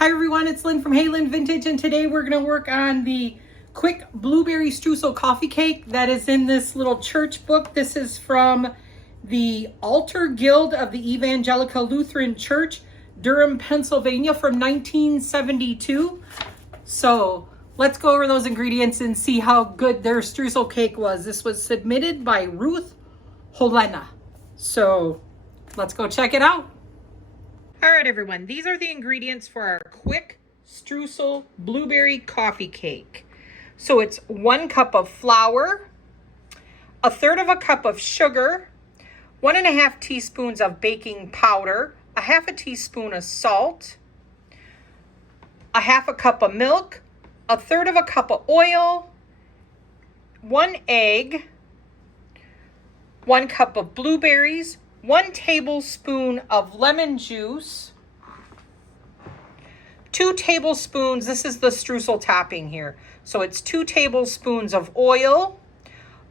Hi everyone, it's Lynn from Hey Lynn Vintage, and today we're going to work on the quick Blueberry Streusel Coffee Cake that is in this little church book. This is from the Altar Guild of the Evangelical Lutheran Church, Durham, Pennsylvania from 1972. So let's go over those ingredients and see how good their streusel cake was. This was submitted by Ruth Holena. So let's go check it out. All right, everyone, these are the ingredients for our quick streusel blueberry coffee cake. So it's 1 cup of flour, 1/3 cup of sugar, 1.5 teaspoons of baking powder, 1/2 teaspoon of salt, 1/2 cup of milk, 1/3 cup of oil, 1 egg, 1 cup of blueberries, 1 tablespoon of lemon juice, 2 tablespoons, this is the streusel topping here, so it's 2 tablespoons of oil,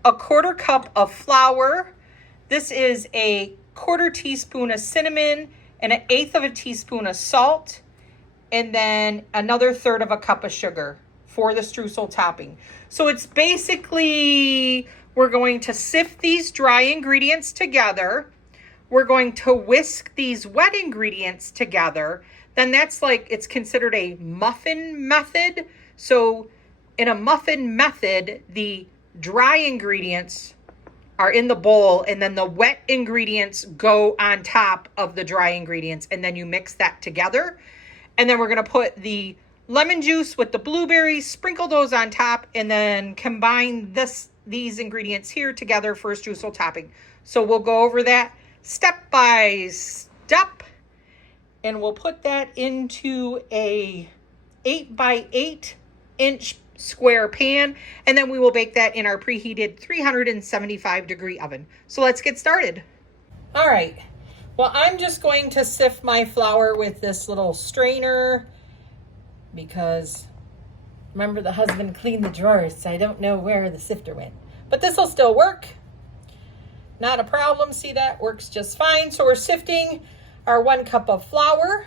1/4 cup of flour, this is a 1/4 teaspoon of cinnamon, and 1/8 teaspoon of salt, and then another 1/3 cup of sugar for the streusel topping. So it's basically, we're going to sift these dry ingredients together. We're going to whisk these wet ingredients together. Then that's like, it's considered a muffin method. So in a muffin method, the dry ingredients are in the bowl and then the wet ingredients go on top of the dry ingredients, and then you mix that together. And then we're gonna put the lemon juice with the blueberries, sprinkle those on top, and then combine these ingredients here together for a streusel topping. So we'll go over that step by step, and we'll put that into a 8 by 8 inch square pan, and then we will bake that in our preheated 375-degree oven. So let's get started. All right, well, I'm just going to sift my flour with this little strainer because remember, the husband cleaned the drawers, so I don't know where the sifter went, but this will still work. Not a problem. See, that works just fine. So we're sifting our 1 cup of flour.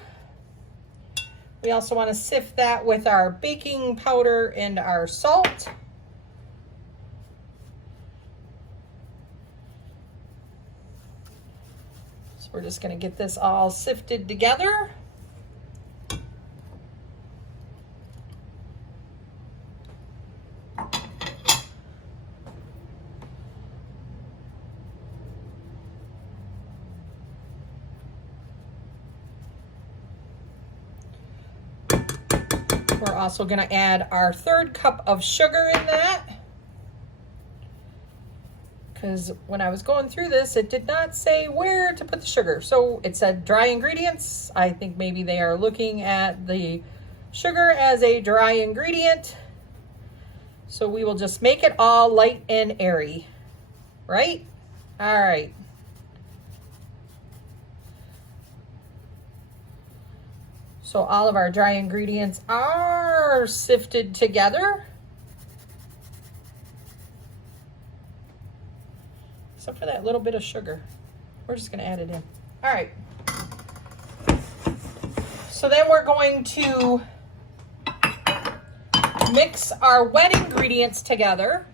We also want to sift that with our baking powder and our salt. So we're just going to get this all sifted together. We're also going to add our 1/3 cup of sugar in that, because when I was going through this, it did not say where to put the sugar. So it said dry ingredients. I think maybe they are looking at the sugar as a dry ingredient. So we will just make it all light and airy, right? All right. So all of our dry ingredients are sifted together, except for that little bit of sugar. We're just gonna add it in. All right. So then we're going to mix our wet ingredients together.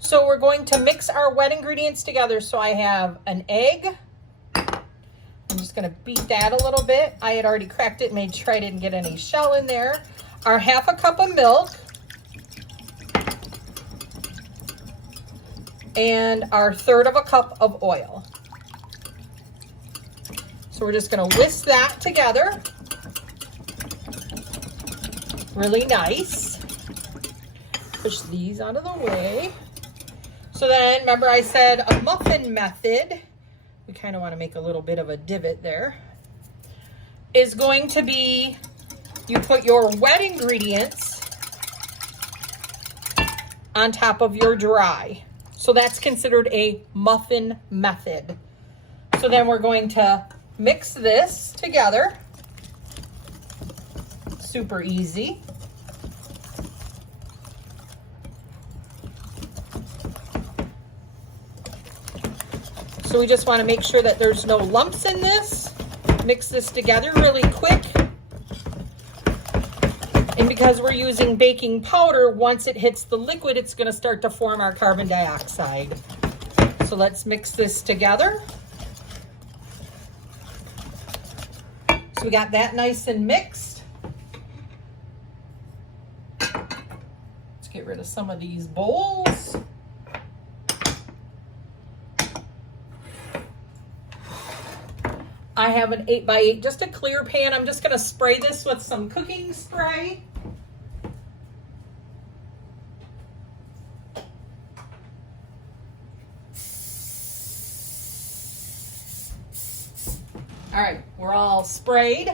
So we're going to mix our wet ingredients together. So I have an egg. I'm just going to beat that a little bit. I had already cracked it, made sure I didn't get any shell in there. Our 1/2 cup of milk. And our 1/3 cup of oil. So we're just going to whisk that together. Really nice. Push these out of the way. So then, remember I said a muffin method. We kind of want to make a little bit of a divot there, is going to be, you put your wet ingredients on top of your dry. So that's considered a muffin method. So then we're going to mix this together. Super easy. So we just want to make sure that there's no lumps in this. Mix this together really quick. because we're using baking powder, once it hits the liquid, it's going to start to form our carbon dioxide. So let's mix this together. So we got that nice and mixed. Let's get rid of some of these bowls. I have an 8x8, just a clear pan. I'm just going to spray this with some cooking spray. All right, we're all sprayed.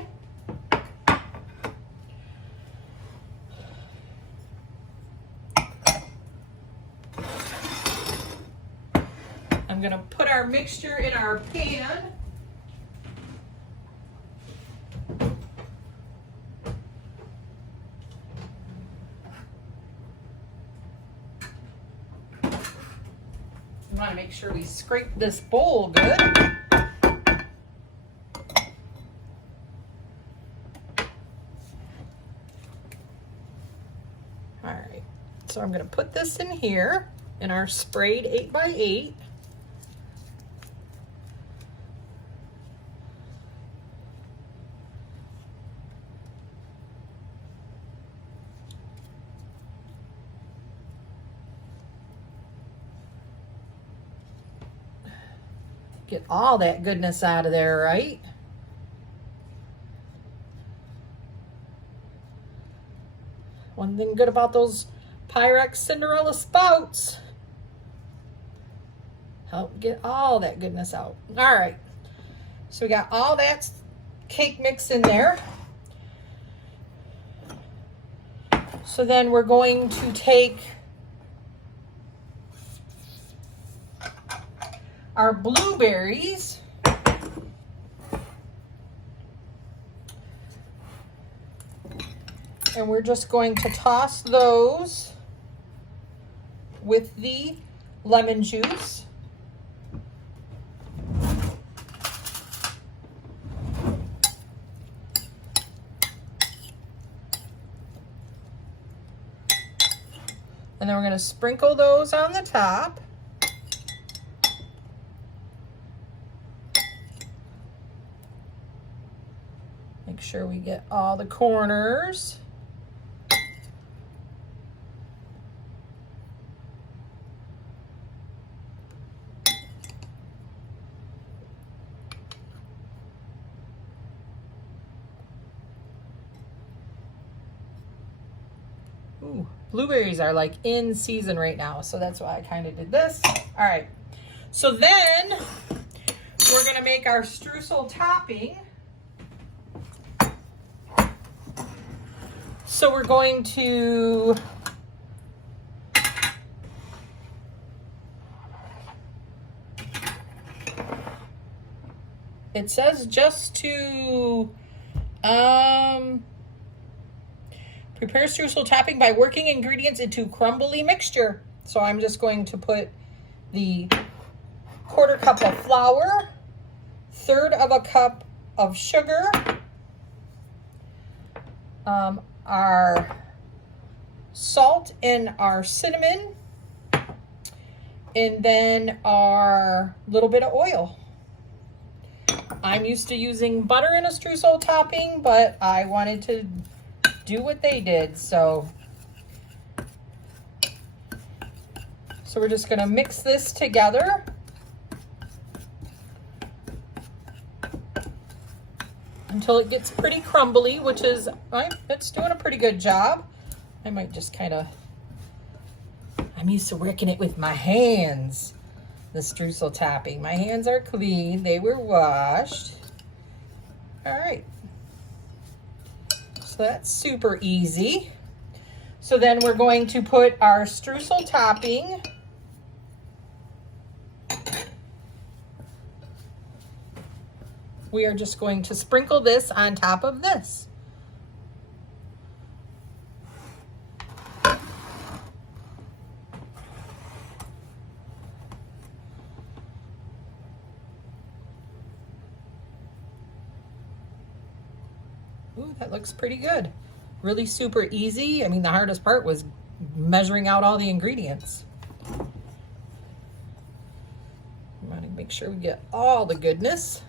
I'm going to put our mixture in our pan. We want to make sure we scrape this bowl good. All right, so I'm going to put this in here in our sprayed 8x8. Get all that goodness out of there, right? One thing good about those Pyrex Cinderella spouts, help get all that goodness out. All right, so we got all that cake mix in there. So then we're going to take our blueberries, and we're just going to toss those with the lemon juice. And then we're going to sprinkle those on the top. Make sure we get all the corners. Ooh, blueberries are like in season right now, so that's why I kind of did this. All right, so then we're gonna make our streusel topping. So we're going to it says just to prepare streusel topping by working ingredients into crumbly mixture. So I'm just going to put the 1/4 cup of flour, 1/3 of a cup of sugar, our salt and our cinnamon, and then our little bit of oil. I'm used to using butter in a streusel topping, but I wanted to do what they did, so we're just going to mix this together. Until it gets pretty crumbly, which is, it's doing a pretty good job. I might just kind of, I'm used to working it with my hands, the streusel topping. My hands are clean, they were washed. All right, so that's super easy. So then we're going to put our streusel topping we are just going to sprinkle this on top of this. Ooh, that looks pretty good. Really super easy. I mean, the hardest part was measuring out all the ingredients. We want to make sure we get all the goodness.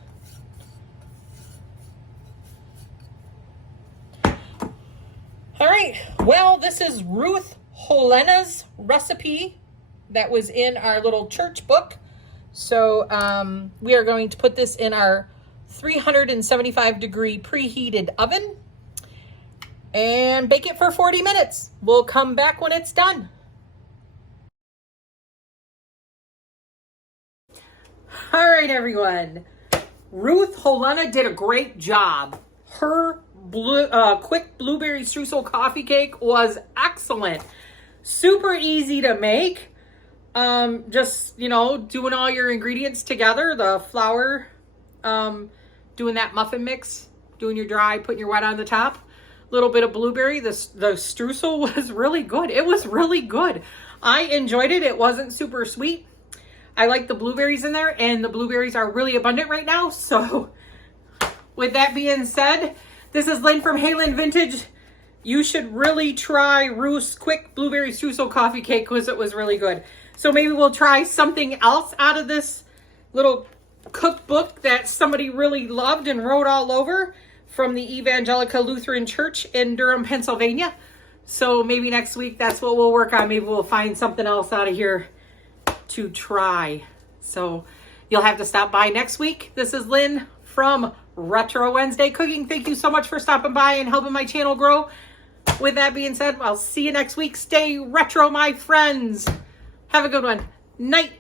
All right, well, this is Ruth Holena's recipe that was in our little church book. So we are going to put this in our 375-degree preheated oven and bake it for 40 minutes. We'll come back when it's done. All right, everyone. Ruth Holena did a great job. Her quick blueberry streusel coffee cake was excellent. Super easy to make. Just, you know, doing all your ingredients together, the flour, doing that muffin mix, doing your dry, putting your wet on the top, little bit of blueberry. The streusel was really good. It was really good. I enjoyed it. It wasn't super sweet. I like the blueberries in there, and the blueberries are really abundant right now. So with that being said, this is Lynn from Lynn Vintage. You should really try Ruth's quick blueberry streusel coffee cake because it was really good. So maybe we'll try something else out of this little cookbook that somebody really loved and wrote all over from the Evangelical Lutheran Church in Durham, Pennsylvania. So maybe next week that's what we'll work on. Maybe we'll find something else out of here to try. So you'll have to stop by next week. This is Lynn from Retro Wednesday Cooking. Thank you so much for stopping by and helping my channel grow. With that being said, I'll see you next week. Stay retro, my friends. Have a good one. Night.